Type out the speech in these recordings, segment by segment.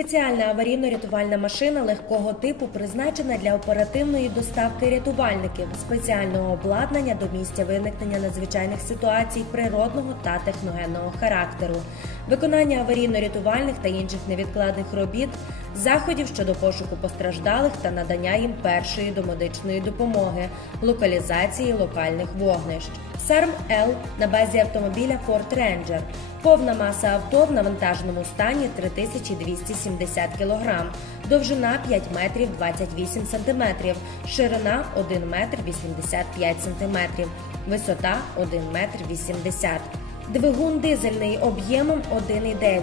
Спеціальна аварійно-рятувальна машина легкого типу призначена для оперативної доставки рятувальників, спеціального обладнання до місця виникнення надзвичайних ситуацій природного та техногенного характеру, виконання аварійно-рятувальних та інших невідкладних робіт, заходів щодо пошуку постраждалих та надання їм першої домедичної допомоги, локалізації локальних вогнищ. САРМ Л на базі автомобіля Ford Ranger. Повна маса авто в навантаженому стані 3270 кг, довжина 5 метрів 28 см, ширина 1 метр 85 см, висота 1 метр 80 Двигун дизельний об'ємом 1,9,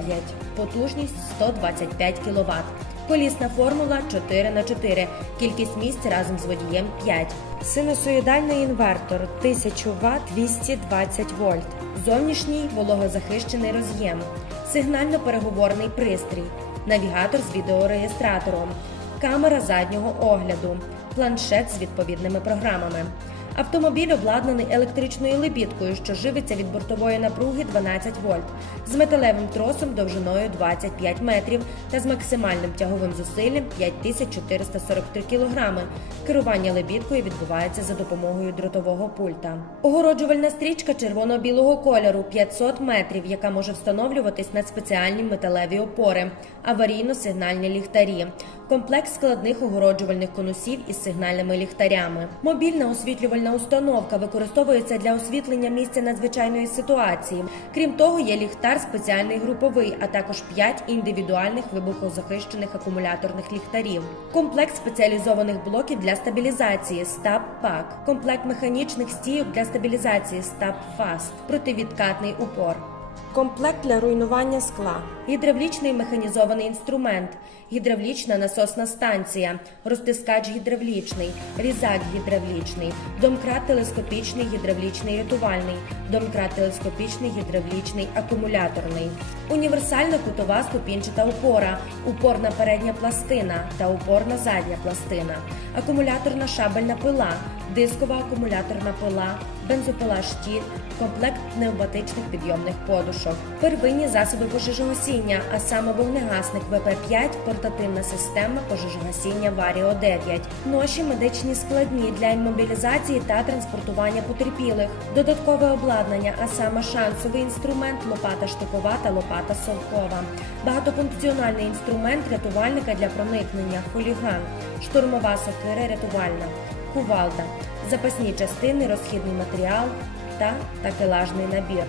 потужність 125 кВт. Колісна формула 4 х 4 кількість місць разом з водієм 5. Синусоїдальний інвертор 1000 Вт 220 вольт. Зовнішній вологозахищений роз'єм. Сигнально-переговорний пристрій. Навігатор з відеореєстратором. Камера заднього огляду. Планшет з відповідними програмами. Автомобіль обладнаний електричною лебідкою, що живиться від бортової напруги 12 вольт, з металевим тросом довжиною 25 метрів та з максимальним тяговим зусиллям 5443 кг. Керування лебідкою відбувається за допомогою дротового пульта. Огороджувальна стрічка червоно-білого кольору 500 метрів, яка може встановлюватись на спеціальні металеві опори, аварійно-сигнальні ліхтарі, комплект складних огороджувальних конусів із сигнальними ліхтарями. Мобільна освітлювальна установка використовується для освітлення місця надзвичайної ситуації. Крім того, є ліхтар спеціальний груповий, а також 5 індивідуальних вибухозахищених акумуляторних ліхтарів. Комплект спеціалізованих блоків для стабілізації стаб пак, комплект механічних стійок для стабілізації стаб фаст, противідкатний упор. Комплект для руйнування скла, гідравлічний механізований інструмент, гідравлічна насосна станція, розтискач гідравлічний, різак гідравлічний, домкрат телескопічний гідравлічний рятувальний, домкрат телескопічний гідравлічний акумуляторний, універсальна кутова ступінчата опора, упорна передня пластина та упорна задня пластина, акумуляторна шабельна пила, дискова акумуляторна пила, бензопила штіль, комплект пневматичних підйомних подушок, первинні засоби пожежогасіння, а саме вогнегасник ВП-5, портативна система пожежогасіння Варіо 9, ноші медичні складні для іммобілізації та транспортування потерпілих, додаткове обладнання, а саме шансовий інструмент, лопата штикова та лопата совкова, багатофункціональний інструмент рятувальника для проникнення, хуліган, штурмова сокира рятувальна, кувалда, запасні частини, розхідний матеріал та такелажний набір.